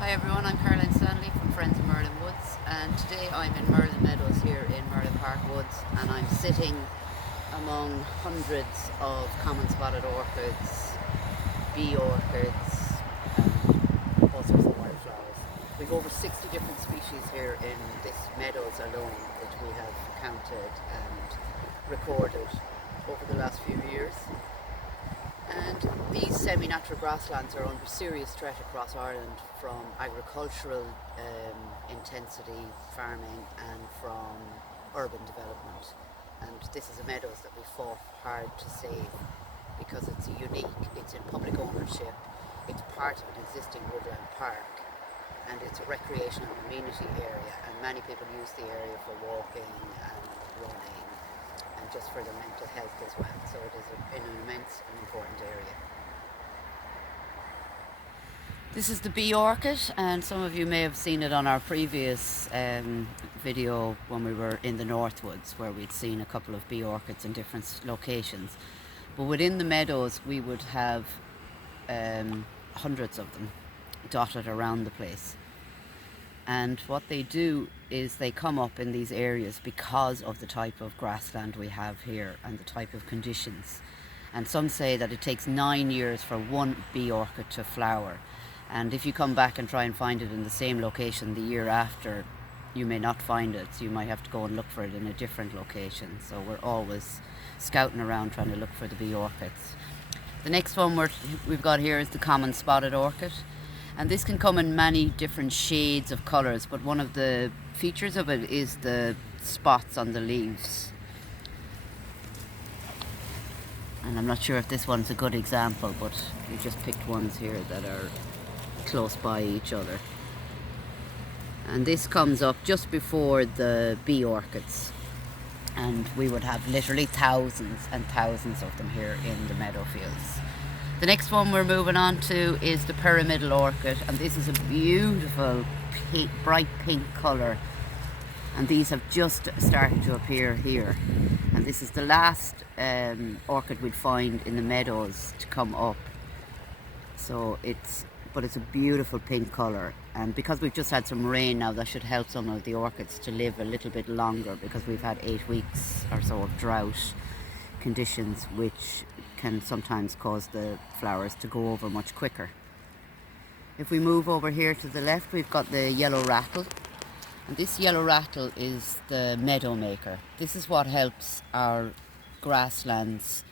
Hi everyone, I'm Caroline Stanley from Friends of Merlin Woods, and today I'm in Merlin Meadows here in Merlin Park Woods, and I'm sitting among hundreds of common spotted orchids, bee orchids, and all sorts of wildflowers. We've over 60 different species here in this meadows alone, which we have counted and recorded over the last few years. And these semi-natural grasslands are under serious threat across Ireland from agricultural intensity farming and from urban development. And this is a meadows that we fought hard to save because it's unique, it's in public ownership, it's part of an existing woodland park, and it's a recreational amenity area, and many people use the area for walking and running and just for their mental health as well. So it is an immense and important area. This is the bee orchid, and some of you may have seen it on our previous video when we were in the Northwoods, where we'd seen a couple of bee orchids in different locations. But within the meadows we would have hundreds of them dotted around the place. And what they do is they come up in these areas because of the type of grassland we have here and the type of conditions. And some say that it takes 9 years for one bee orchid to flower. And if you come back and try and find it in the same location the year after, you may not find it. So you might have to go and look for it in a different location. So we're always scouting around trying to look for the bee orchids. The next one we've got here is the common spotted orchid. And this can come in many different shades of colours, but one of the features of it is the spots on the leaves. And I'm not sure if this one's a good example, but we just picked ones here that are close by each other. And this comes up just before the bee orchids. And we would have literally thousands and thousands of them here in the meadow fields. The next one we're moving on to is the pyramidal orchid, and this is a beautiful bright pink colour, and these have just started to appear here, and this is the last orchid we'd find in the meadows to come up. So it's a beautiful pink colour, and because we've just had some rain now, that should help some of the orchids to live a little bit longer, because we've had 8 weeks or so of drought conditions, which can sometimes cause the flowers to go over much quicker. If we move over here to the left, we've got the yellow rattle, and this yellow rattle is the meadow maker. This is what helps our grasslands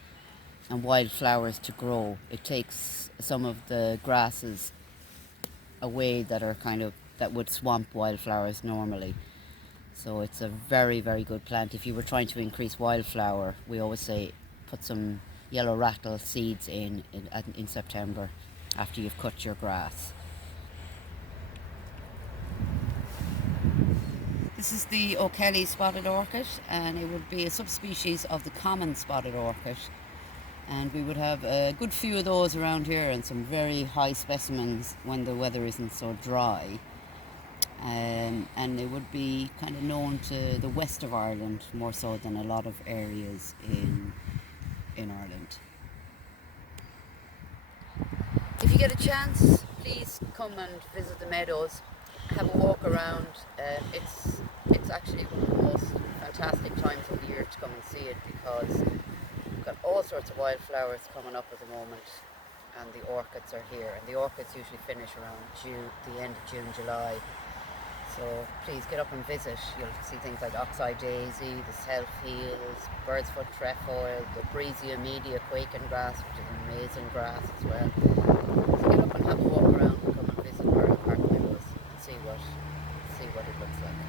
and wildflowers to grow. It takes some of the grasses away that would swamp wildflowers normally. So it's a very, very good plant. If you were trying to increase wildflower, we always say put some yellow rattle seeds in September after you've cut your grass. This is the O'Kelly spotted orchid, and it would be a subspecies of the common spotted orchid. And we would have a good few of those around here, and some very high specimens when the weather isn't so dry. And it would be kind of known to the west of Ireland more so than a lot of areas in Ireland. If you get a chance, please come and visit the meadows, have a walk around. It's actually one of the most fantastic times of the year to come and see it, because we've got all sorts of wildflowers coming up at the moment, and the orchids are here, and the orchids usually finish around the end of June, July. So please get up and visit. You'll see things like oxeye daisy, the self-heals, bird's foot trefoil, the breezia media quaking grass, which is an amazing grass as well. So get up and have a walk around and come and visit Merlin Park Meadows and see what it looks like.